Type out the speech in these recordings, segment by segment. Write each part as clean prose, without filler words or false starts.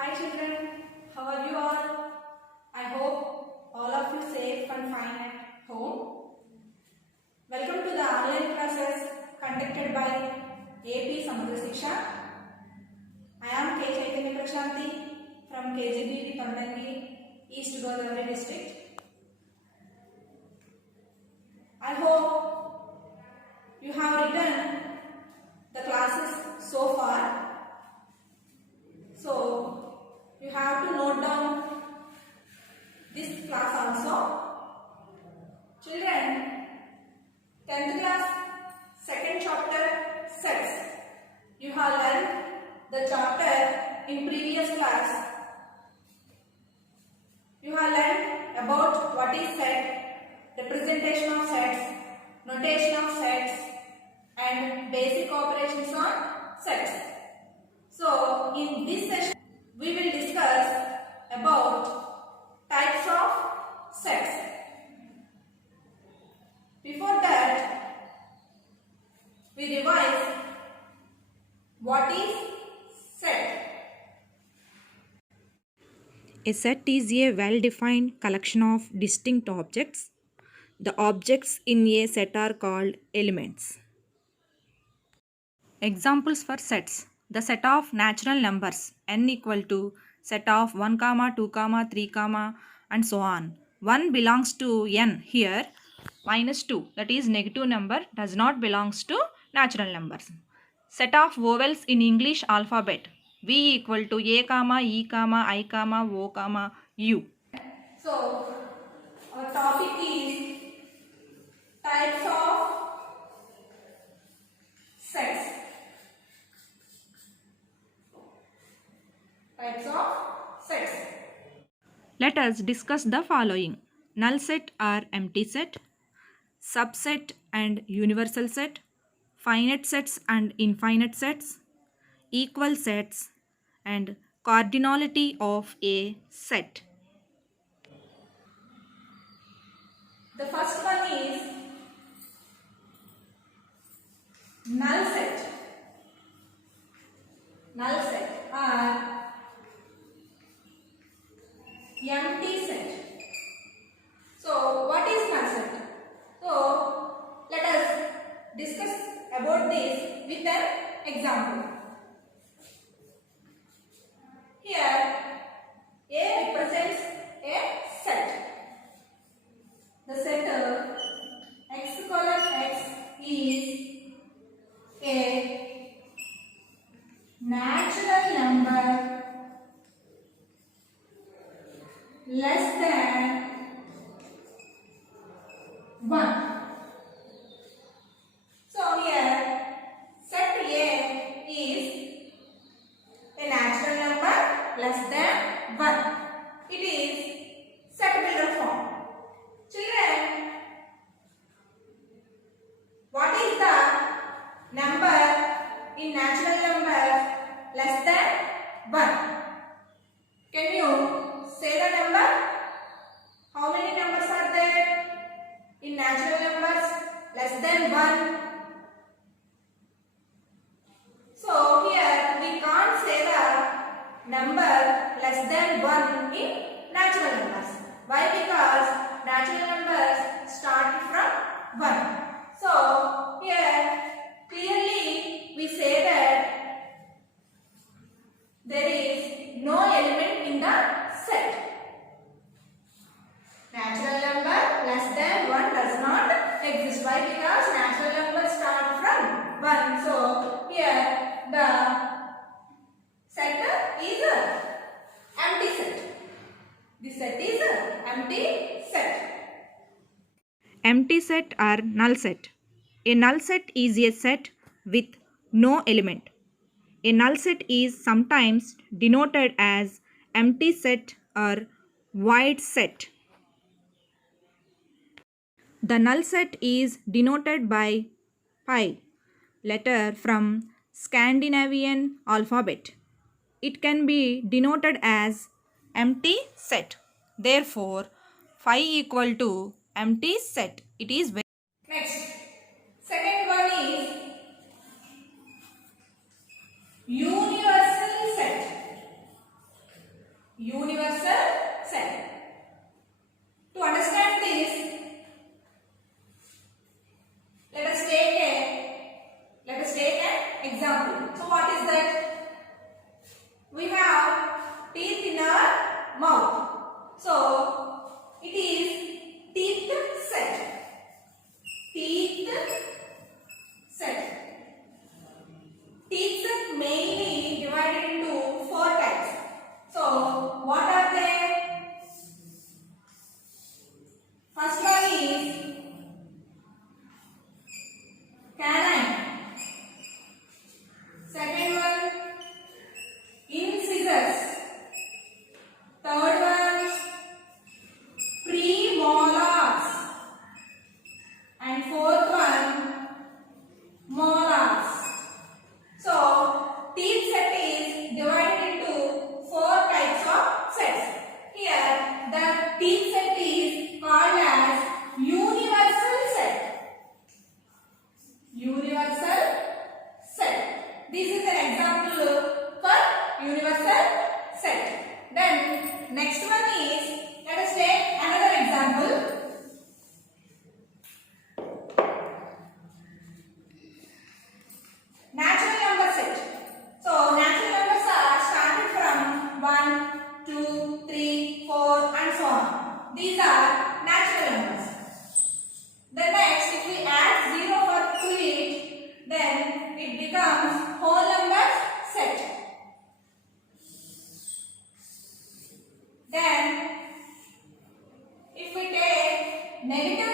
Hi children, how are you all? I hope all of you safe and fine at home. Welcome to the online classes conducted by AP Samudra Siksha. I am Chaitanya Prasanthi from KGBV Thondangi, East Godavari district. I hope you have written the classes so far. So, you have to note down this class also. Children, 10th class, second chapter, sets. You have learned the chapter in previous class. You have learned about what is set, representation of sets, notation of sets, and basic operations on sets. So, in this session, we will discuss about types of sets. Before that, we revise what is set. A set is a well-defined collection of distinct objects. The objects in a set are called elements. Examples for sets. The set of natural numbers n equal to set of 1, 2, 3, and so on. 1 belongs to n here. Minus 2, that is negative number, does not belongs to natural numbers. Set of vowels in English alphabet. V equal to A, E, I, O, U. So, our topic is types of sets. Types of sets. Let us discuss the following: null set or empty set, subset and universal set, finite sets and infinite sets, equal sets, and cardinality of a set. The first one is null set. Null set or empty set. So, what is null set? So, let us discuss about this with an example. Here, A represents a set. The set x colon x is a natural number less than 1. So here set A is a natural number less than 1. It is set builder form. Children, what is the number in natural numbers less than 1? Can you say the number? How many numbers are there in natural numbers less than 1? So here we can't say the number less than 1 in natural numbers. Why? Because natural numbers start from 1. So here clearly we say that there is no element in the set. Natural number less than 1 does not exist. Why? Because natural numbers start from 1. So here the set is an empty set. This set is an empty set. Empty set or null set. A null set is a set with no element. A null set is sometimes denoted as empty set or void set. The null set is denoted by pi, letter from Scandinavian alphabet. It can be denoted as empty set. Therefore, phi equal to empty set. It is very Next, second one is universal set.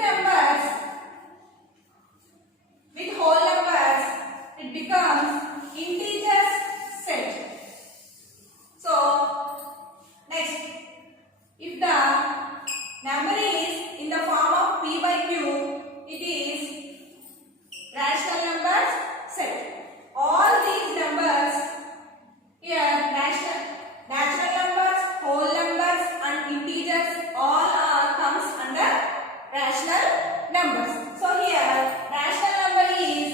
numbers with whole numbers, it becomes integers set. So next, if the number is in the form of p by q, it is rational numbers set. All these numbers here, natural numbers, whole numbers and integers, all comes under rational numbers. So here rational number is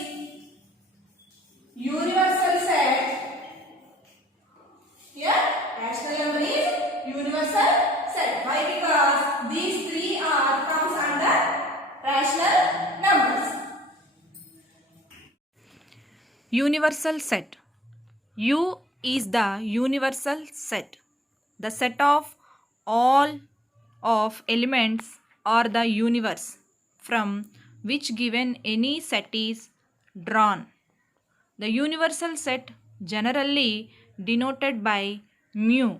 universal set. Here rational number is universal set. Why? Because these three comes under rational numbers. Universal set. U is the universal set. The set of all of elements or the universe from which given any set is drawn. The universal set generally denoted by mu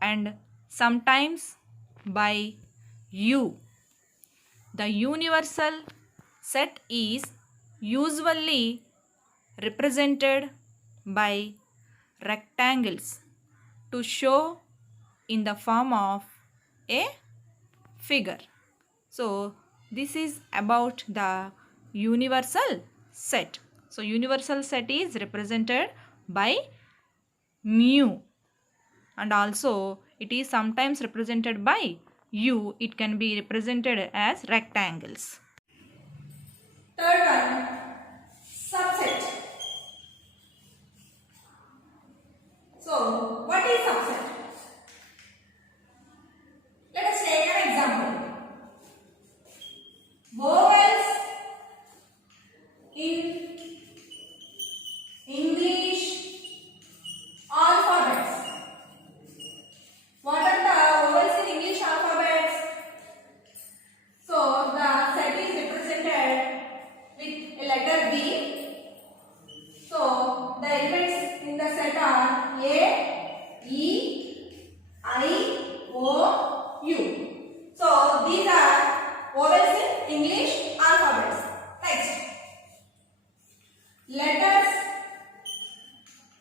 and sometimes by u. The universal set is usually represented by rectangles to show in the form of a figure. So this is about the universal set. So universal set is represented by mu and also it is sometimes represented by u. It can be represented as rectangles. Third one, subset. So what is subset? Let us take an example. Vowels in English alphabets. What are the vowels in English alphabets? So the set is represented with a letter B. So the elements in the set are A, E, I, O, U. So these are vowels in English alphabets. Next, letters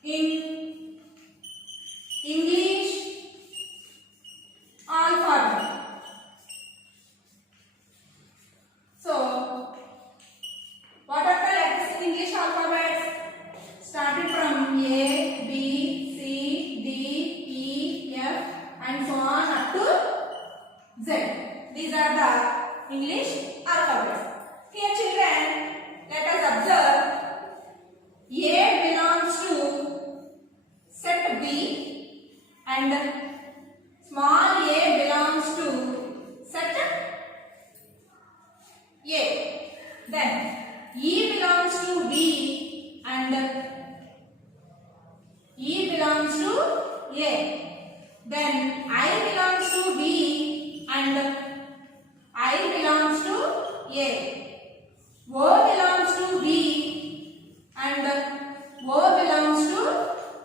in English alphabet. So what are the letters in English alphabet? Starting from A, B, C, D, E, F and so on up to Z. These are the English alphabets. Here children, let us observe A belongs to set B and small a belongs to set A. Then E belongs to B and E belongs to A. Then I belongs to B and I belongs to A. O belongs to B and O belongs to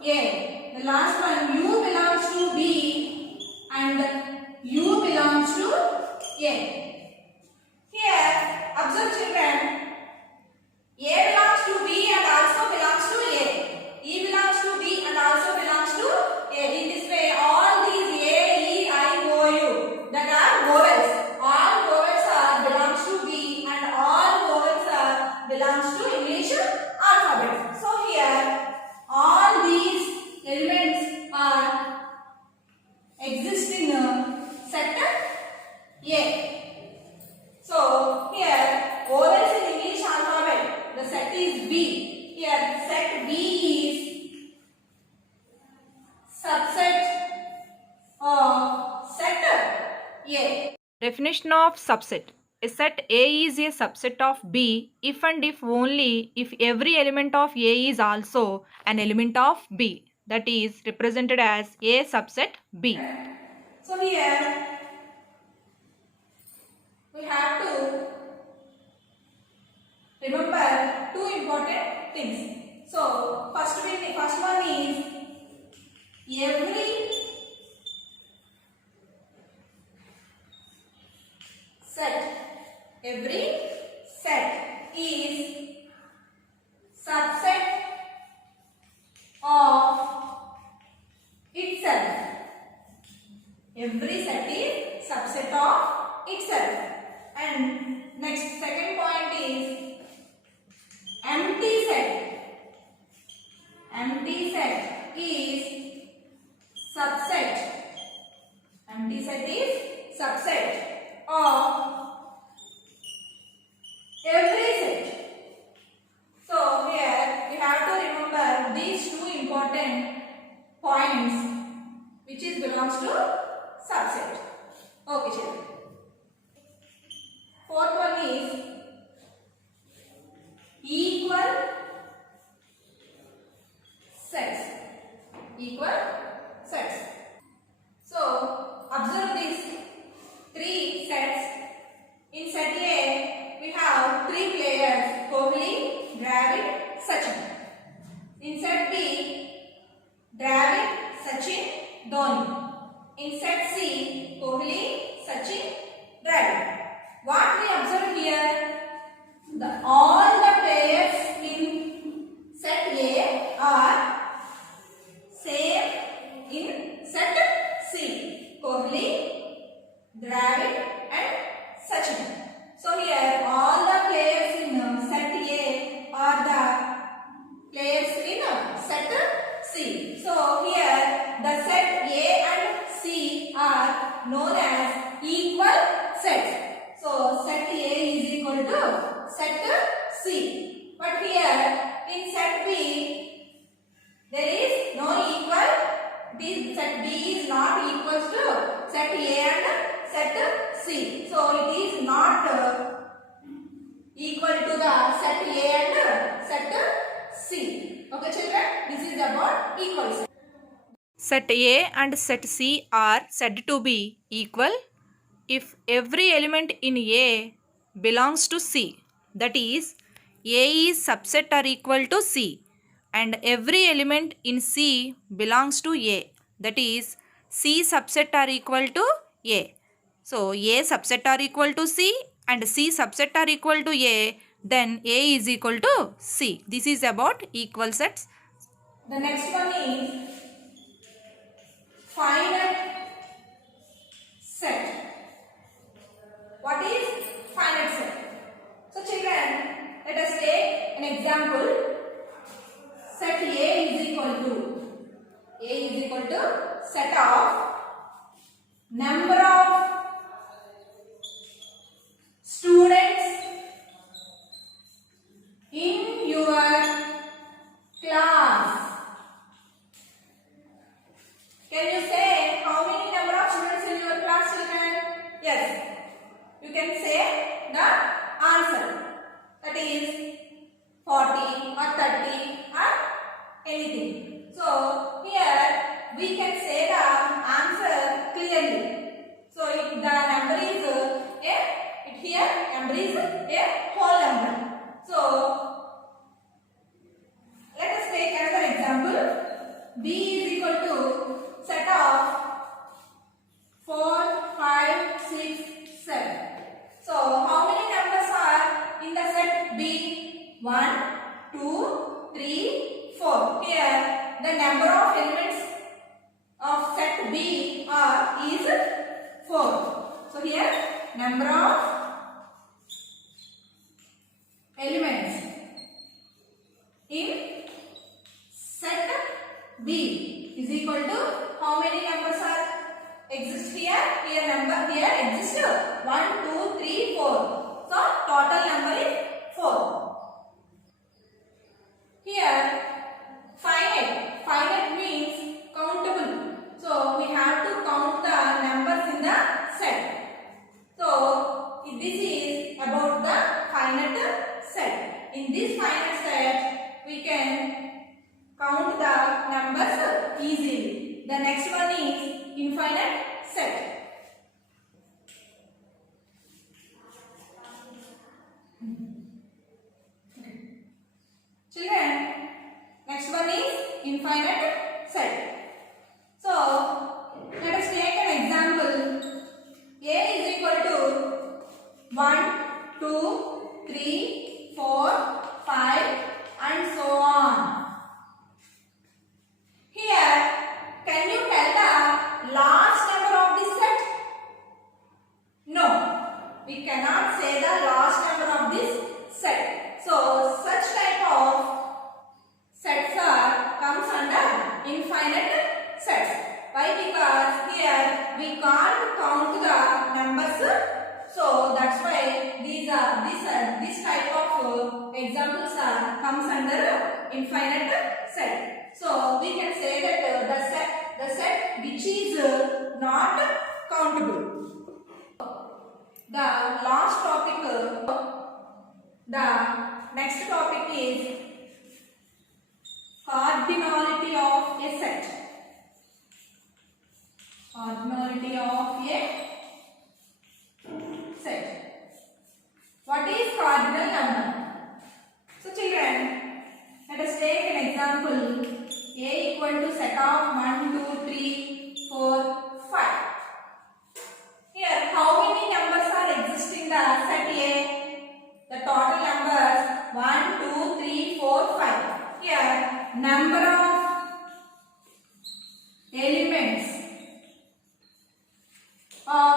A. The last one, U belongs to B and U belongs to A. Here, observe children. A belongs to B and also belongs to A. E belongs to B and also belongs to A. In this way, all these A, E, I, O, U that are vowels. All vowels belongs to B and all vowels belongs to English alphabet. So here, all these elements are exist in set A. So here, vowels in English alphabet, the set is B. Here, set B is subset of set A. Definition of subset. A set A is a subset of B if and if only if every element of A is also an element of B. That is represented as A subset B. So here we have to remember two important things. So first one is every set every set is subset of itself. Every set is subset of itself. And next, second point is empty set. Empty set is subset. Empty set is subset of every set. So here we have to remember these two important points which is belongs to subset. Okay, children. Fourth one is equal sets. Equal sets. So observe these three sets. In set A, we have three players: Kohli, Dravid, Sachin. In set B, Dravid, Sachin, Dhoni. In set C, Kohli, Sachin, Dravid. What we observe here? All the players in set A are same in set C. Kohli, Dravid and Sachin. So here all the players in set A are the players in set C. So here the set A and C are known as equal sets. So set A is equal to set C. But here in set B there is no equal. This set B is not equal to set A and set C. So it is not equal to the set A and set C. Okay children, this is about equal set. Set A and set C are said to be equal if every element in A belongs to C. That is, A is subset or equal to C, and every element in C belongs to A. That is, C subset or equal to A. So, A subset or equal to C and C subset or equal to A, then A is equal to C. This is about equal sets. The next one is finite set. What is finite set? So children, let us take an example. Set A is equal to set of number of students in your class. Can you say how many number of students in your class, children? Yes. You can say the answer. That is 40 or 30 or anything. So here we can say the answer clearly. So if the number is number is a whole number. So let us take another example. B is equal to set of 4, 5, 6, 7. So how many numbers are in the set B? 1, 2, 3, 4. Here the number of elements of set B is 4. So here number of elements in set B is equal to how many numbers are exist here? Here exists 1, 2, 3, 4. So total number is 4. Here finite means countable. So we have to count the numbers in the set. So this is about the finite set. In this finite set we can count the numbers easily. The next one is infinite set. Children, next one is infinite set. So let us take an example. A is equal to 1, 2, say the last number of this set. So such type of sets are comes under infinite sets. Why? Because here we can't count the numbers. So that's why this type of examples are comes under infinite set. So we can say that the set which is not countable. The last topic, the next topic is cardinality of a set. Cardinality of a set. What is cardinal number? So children, let us take an example. A equal to set of 1, 2, 3, 4, 5. Here, how many numbers are existing in the set A? The total numbers 1, 2, 3, 4, 5. Here, number of elements of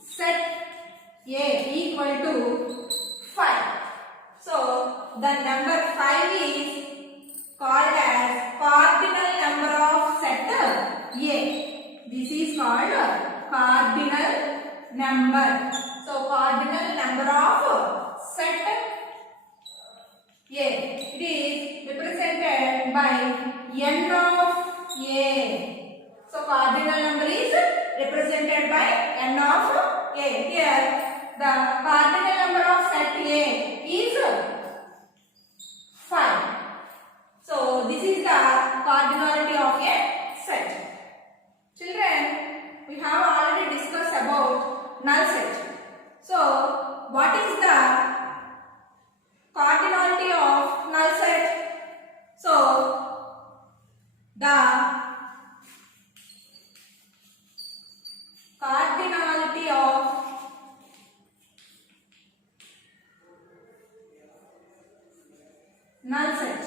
set A equal to 5. So, the number 5 is called as cardinal number of set A. This is called cardinal number. So, cardinal number of set A. It is represented by n of A. So, cardinal number is represented by n of A. Here, the cardinal number of set A is 5. So, this is the cardinality of a set. Children, we have already discussed about null set. So, what is the cardinality of null set? So, the cardinality of null set,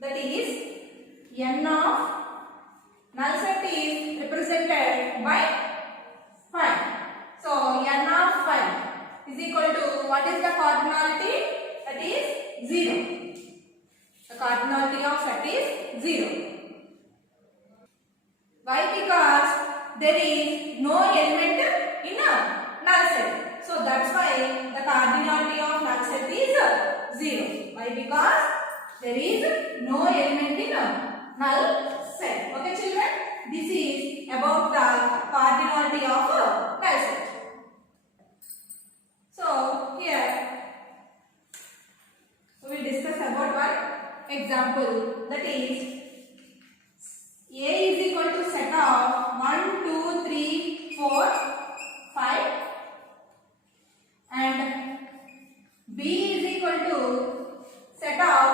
that is n of null set is represented by 5. So n of 5 is equal to, what is the cardinality? That is 0. The cardinality of set is 0. Why? Because there is no element in a null set. So that's why the cardinality of null set is 0. Why? Because there is no element in a null set. Okay children, this is about the cardinality of a null set. So here we will discuss about one example, that is A is equal to set of 1, 2, 3, 4, 5 and B is equal to set of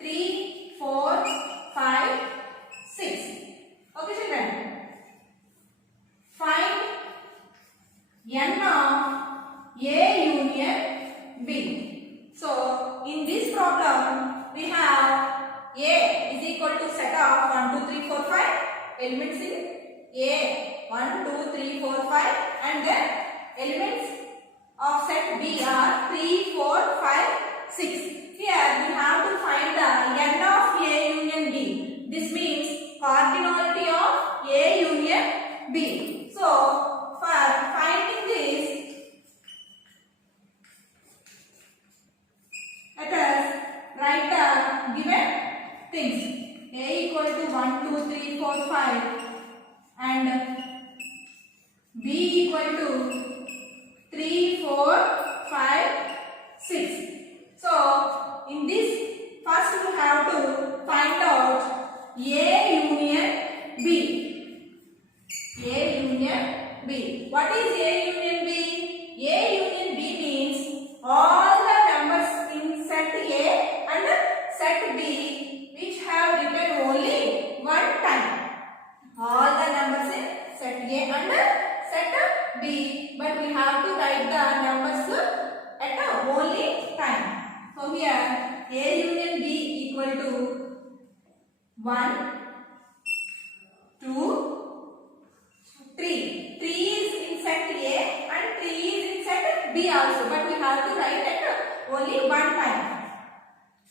3, 4, 5, 6. Okay children, find n of A union B. So in this problem we have A is equal to set of 1, 2, 3, 4, 5 elements in A 1, 2, 3, 4, 5 and then elements of set B are 3, 4, 5, 6. Here we have to find the n of A union B. This means cardinality of A union B. So for finding this, let us write the given things. A equal to 1, 2, 3, 4, 5 and B equal to 3, 4, 5, 6. So in this, first we have to find out A union B. A union B. What is A union B? A union B means all the numbers in set A and set B which have written only one time. All the numbers in set A and set B, but we have to write the numbers at only time. So here A union B equal to 1, 2, 3. 3 is in set A 3 also, but we have to write it only one time.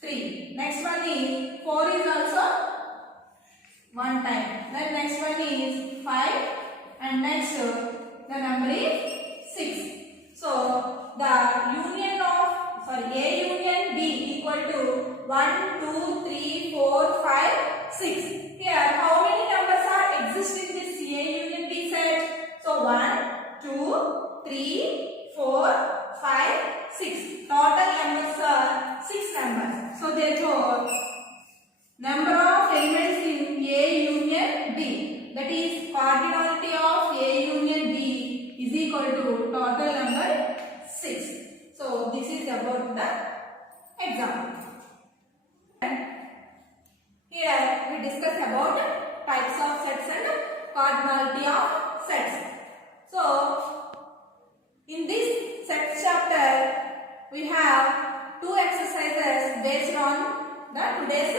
3. Next one is 4 is also one time. Then next one is 5, and next the number is 6. So the union of A union B equal to 1, 2, 3, 4, 5, 6. Here how many numbers are exist in this A union B set? So 1, 2, 3, 4, 5, 6. Total numbers are 6 numbers. So therefore number of elements in A union B, that is cardinality of A union B, is equal to total number 6. So this is about the example. Here we discuss about types of sets and cardinality of sets. So in this sets chapter we have two exercises based on the today's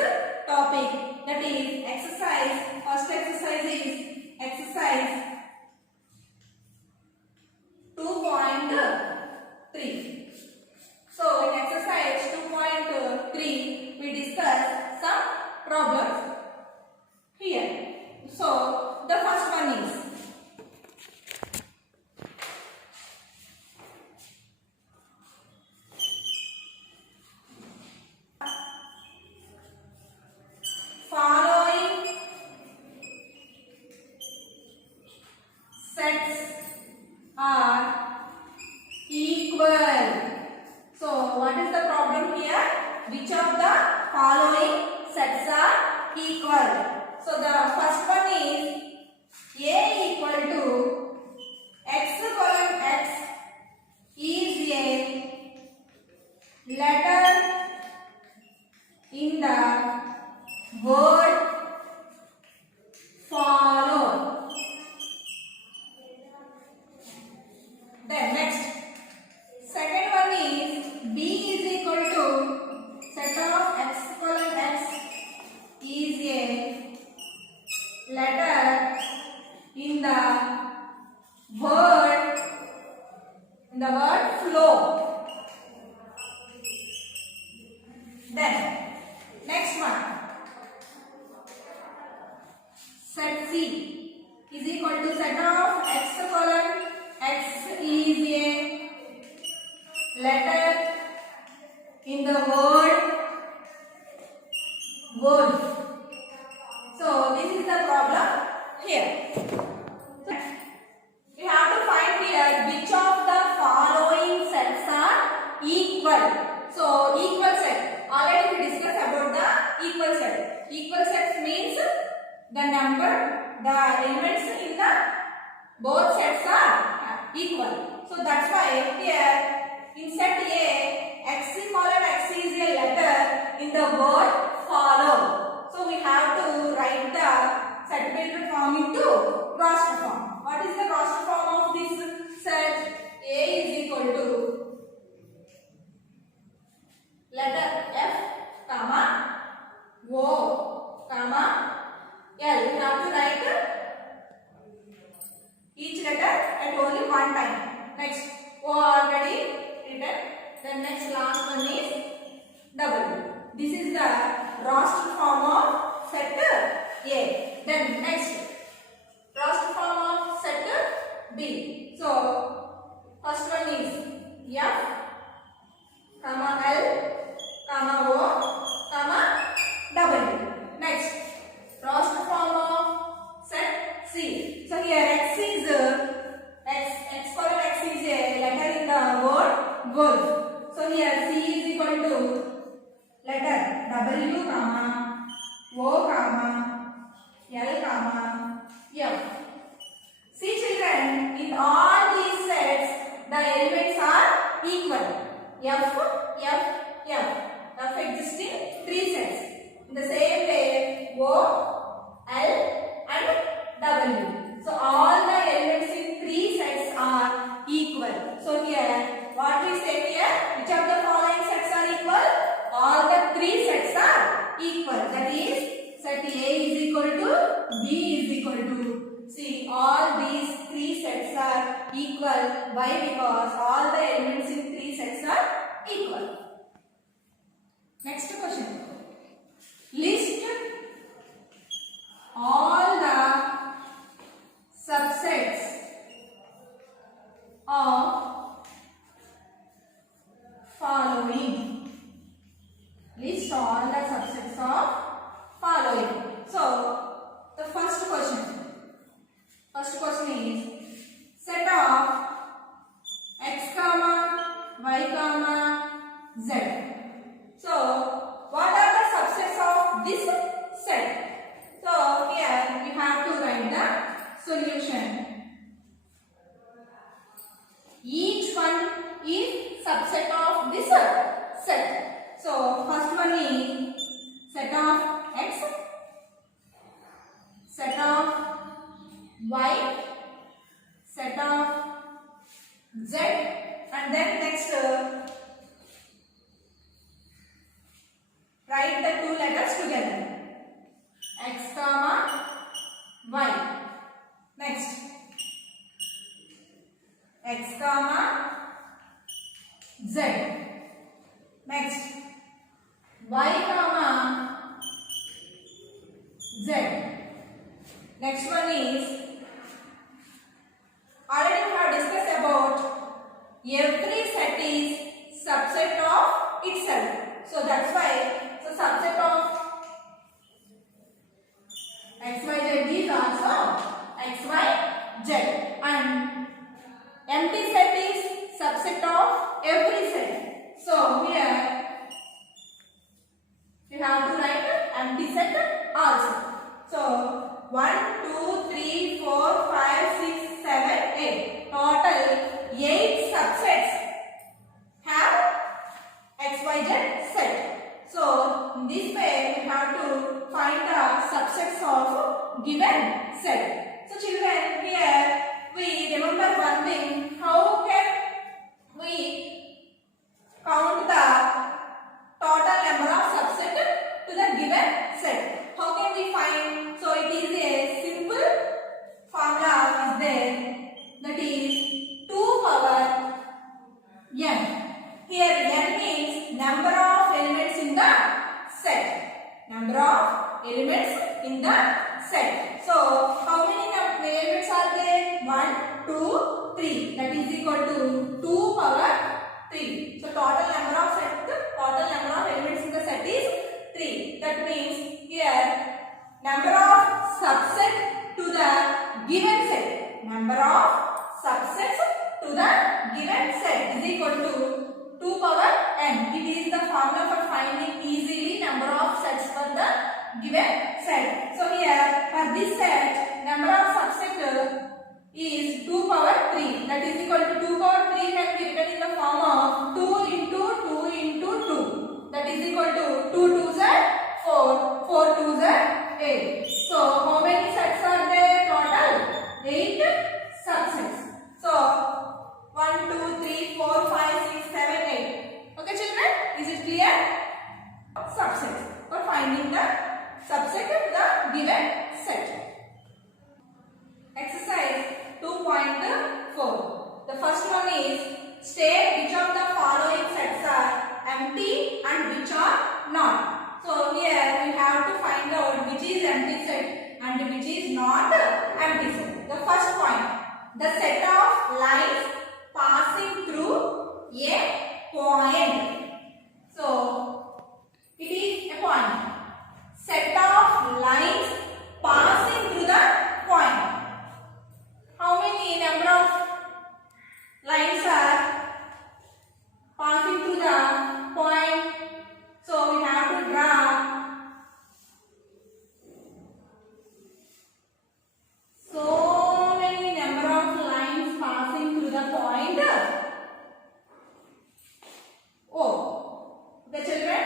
topic, that is exercise. First exercise is exercise 2.3. So in exercise 2.3 we discuss some problems here. So the first one is following sets are equal. So what is the problem here? Which of the following sets are equal? So the first one is A equal to x colon x is a letter in the word follow. Then next, second one is B is equal to set of x colon x is a letter in the word flow. Then next one, set C is equal to set of x colon x is a letter in the word wolf. So this is the problem here. So we have to find here which of the following sets are equal. So equal set, already we discussed about the equal set. Equal sets means the elements in the both sets are equal. So that's why here in set A, x colon x is a letter in the word follow. So we have to write the set builder form into roster form. What is the roster form of this set? A is equal to letter F, comma, O, comma, L. We have to write each letter at only one time. Next, O already written. Then next last one is W. This is the roster form of set A. Then next, roster form of set B. So first one is F, comma L, comma O, comma W. Next, roster form of set C. So here x is x colon x is a letter in the word wolf. So here C is equal to letter W, comma O, comma L, comma F. See children, in all these sets the elements are equal. F, F, F. F exists in 3 sets. In the same way, O, L and W. So all the elements in 3 sets are equal. So here, what we say here? Which of the following sets are equal? All the 3 sets are equal. That is, set A is equal to B is equal to C. All these 3 sets are equal. Why? Because all the elements equal. Next question. List all the subsets of following. List all the subsets of following. So, the first question. First question is set of x comma y comma z. So, what are the subsets of this set? So, here we have to write the solution. Each one is subset of this set. So, first one is set of x, set of y, set of z, and then next write the two letters together. X comma y. Next x comma z. Next y comma z. Next one is already we have discussed about every set is subset of itself. So that's why subset of x y z is also x y z, and empty set is subset of every set. So here you have to write empty set also. So 1, 2, 3, 4, 5, 6, 7, 8. Total 8 subsets have XYZ set. So in this way we have to find the subsets of given set. So children, here we remember one thing. How can we count the total number of subsets to the given set? How can we find? So it is a simple formula is there, that is 2 power n. Here n means number of elements in the set. Number of elements in the set. So how many elements are there? 1, 2, 3. That is equal to 2 power 3. So total number of elements in the set is 3. That means here number of subsets to the given set. Number of subsets to the given set is equal to 2 power n. It is the formula for finding easily number of sets for the given set. So here for this set, number of subsets is 2 power 3. That is equal to 2 power 3 can be written in the form of 2 into 2 into 2. That is equal to 2 2s are 4, 4 2s are 8. So how many sets are there? Total 8 subsets. So 1, 2, 3, 4, 5, 6, 7, 8. Okay children, is it clear? Subsets for finding the subset of the given set. Exercise 2.4. The first one is state which of the following sets are empty and which are not. So here we have to find out which is empty set and which is not empty set. The first point, the set of lines passing through a point. So it is a point. Set of lines passing through the point. How many number of lines are passing through the point? So we have to draw so many number of lines passing through the point O. Okay children?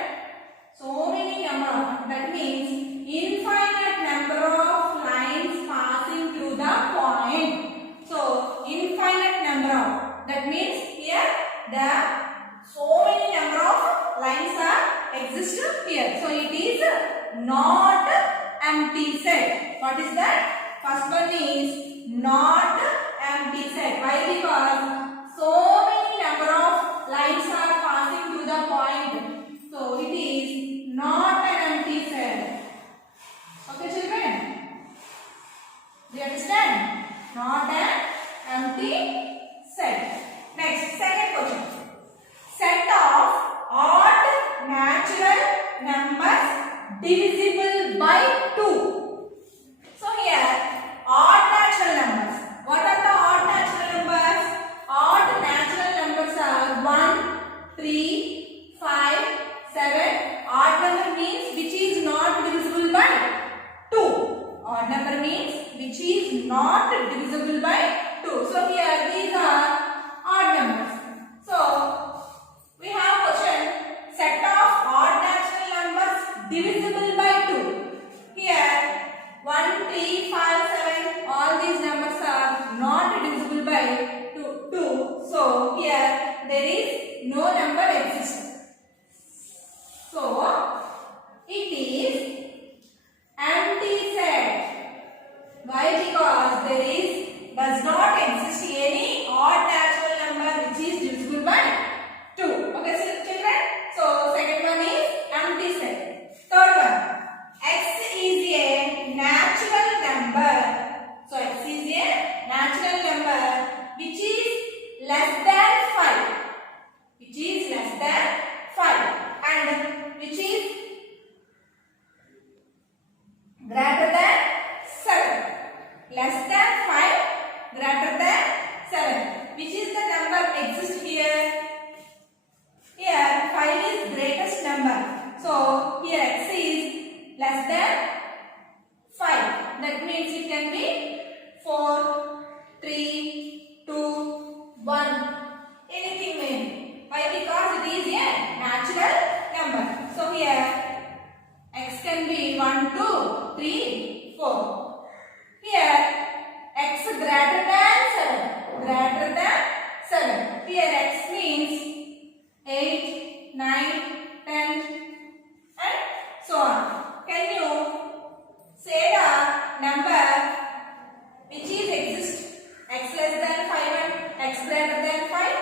So many number of, that means infinite number of lines passing through the point. So infinite number of, that means here the so many number of lines are exist here. So it is not empty set. What is that? First one is not empty set. Why? Because so many number of lines are passing through here there is no number exists. So it is empty set. Why? Because there does not exist any odd natural number which is divisible by 2. Okay, so children. So second one is empty set. Third one, x is a natural number. So x is a natural number which is less than 5. Which is less than 5 and which is greater than 7. Less than 5, greater than 7. Which is the number exists here? Here 5 is greatest number. So here x is less than 5. That means it can be 4, 3, 2, 1. Anything may be. Why? Because it is a natural number. So here x can be 1, 2, 3, 4. Here x greater than 7. Greater than 7. Here x means 8, 9, 10 and so on. Can you say the number which is exist? X less than 5 and x greater than 5?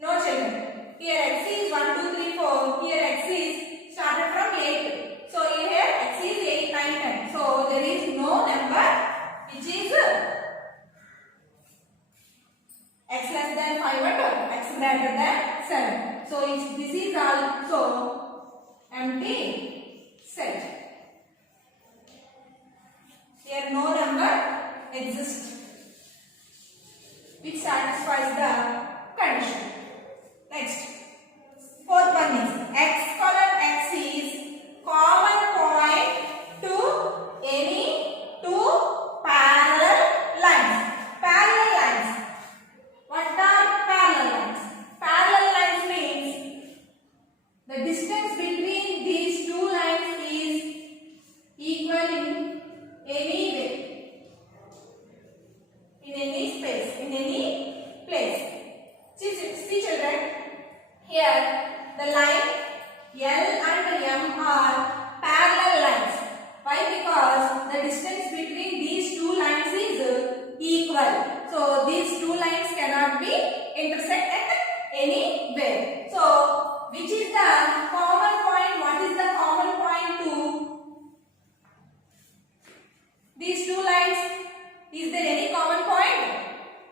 No children. Here x is 1, 2, 3, 4. Here x is started from 8. So here x is 8, 9, 10. So there is no number which is x less than 5 and x greater than 7. So this is also empty set. Here no number exists which satisfies the condition. Next, fourth one is x colon x is common point to any two parallel lines. Parallel lines. What are parallel lines? Parallel lines means the distance between these two lines is equal in any way, in any space, in any place. See children, here the line L and M are parallel lines. Why? Because the distance between these two lines is equal. So these two lines cannot be intersect at any way. So which is the common point? What is the common point to these two lines? Is there any common point?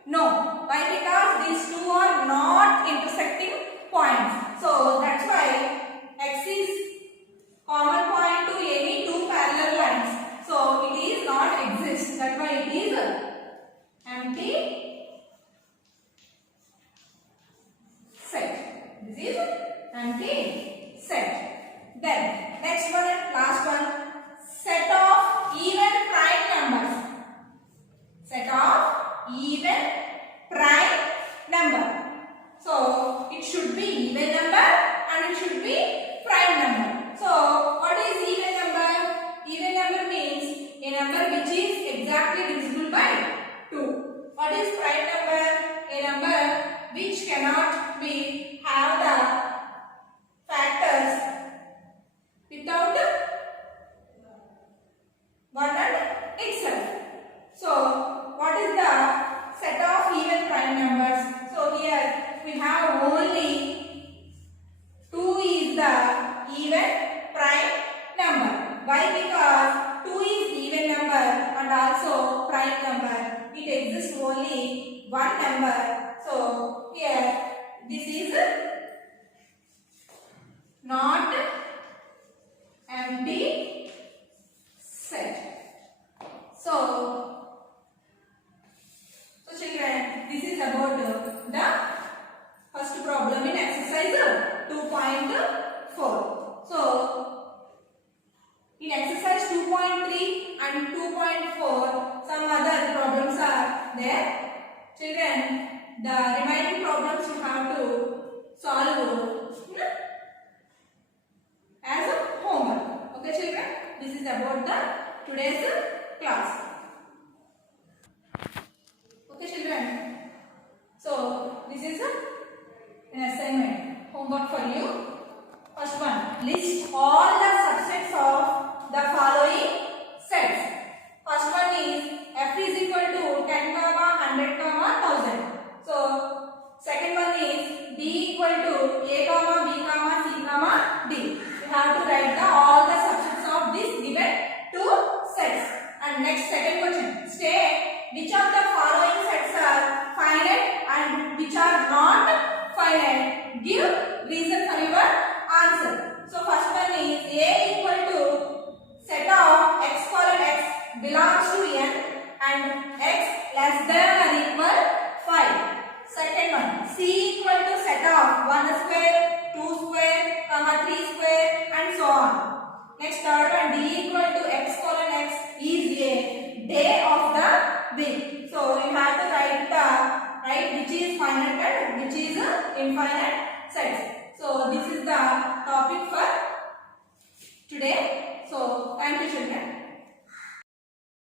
No. Why? Because these two are not intersecting points. So that's why x is common point to any two parallel lines. So it is not exist. That's why it is empty set. This is empty set. Then next one and last one, set of even prime numbers. Set of even prime number. So it should be even number and it should be prime number. So what is even number? Even number means a number which is exactly divisible by 2. What is prime number? A number which cannot be have the factors without 1 and itself. So what is the set of even prime numbers? So here we have only D equal to A comma B comma C comma D. You have to write all the subsets of this given two sets. And next second question. State which of the following sets are finite and which are not finite. Give reason for your answer. So first one is A equal to set of x colon x belongs to n and x less than or equal 5. Second one, C equal to set of 1 square, 2 square, 3 square and so on. Next third one, D equal to x colon x is a day of the week. So you have to write which is finite and which is infinite